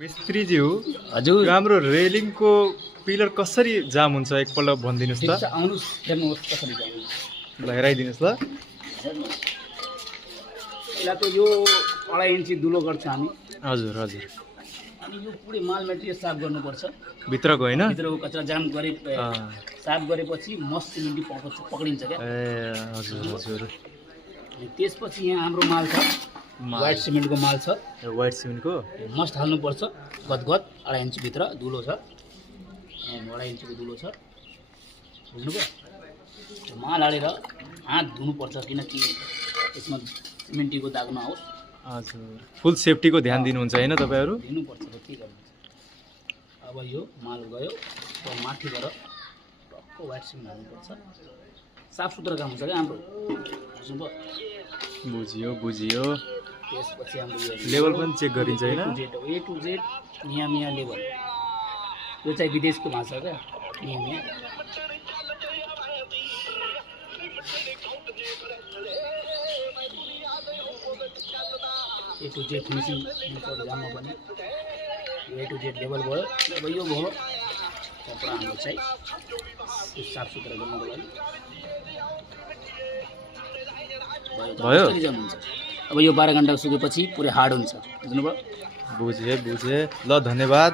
मिस्त्रीजी हो हजुर हाम्रो रेलिङको पिलर कसरी जाम हुन्छ एकपल्ट भनिदिनुहोस् ठिक त छ आउनुहोस् हेर्नुहोस् कसरी जाने ल हेराइदिनुहोस् ल पहिला त यो 2.5 इन्ची दुलो गर्छ हामी हजुर हजुर अनि यो पुरै माल मेटेरियल साफ गर्नुपर्छ भित्रको होइन भित्रको कचरा जाम गरे साफ गरेपछि मस्ट सिमेन्टी पक्रिन्छ क्या ए हजुर हजुर अनि त्यसपछि यहाँ हाम्रो माल छ व्हाइट सिमेन्टको माल छ यो व्हाइट सिमेन्टको मस्ट हाल्नुपर्छ गदगद 2.5 इन्च भित्र दुलो छ यहाँ 2.5 इन्चको दुलो छ बुझ्नुभयो त्यो माल हालेर हात धुनुपर्छ किनकि यसमा सिमेन्टीको दाग नआओस् हजुर फुल सेफ्टीको ध्यान दिनुहुन्छ होइन तपाईँहरू दिनुपर्छ र के गर्नुहुन्छ अब यो माल गयो अब माथिबाट टक्क व्हाइट सिमेन्ट हाल्नुपर्छ साफ सुथरा काम हुन्छ क्या हाम्रो बुझ्नुभयो बुझियो बुझियो त्यसपछि हाम्रो यो लेभल पनि चेक गरिन्छ होइन ए टु जेड मिया लेभल यो चाहिँ विदेशको भाषा क्या मिया ए टु जेड फिनिसिङ जाममा पनि ए टु जेड लेभल भयो अब यो भयो कपडा हाम्रो चाहिँ साफ सुथरा गर्नुको लागि भयो जाम हुन्छ अब यो 12 घन्टा सुकेपछि पुरै हार्ड हुन्छ बुझ्नुभयो बुझेँ ल धन्यवाद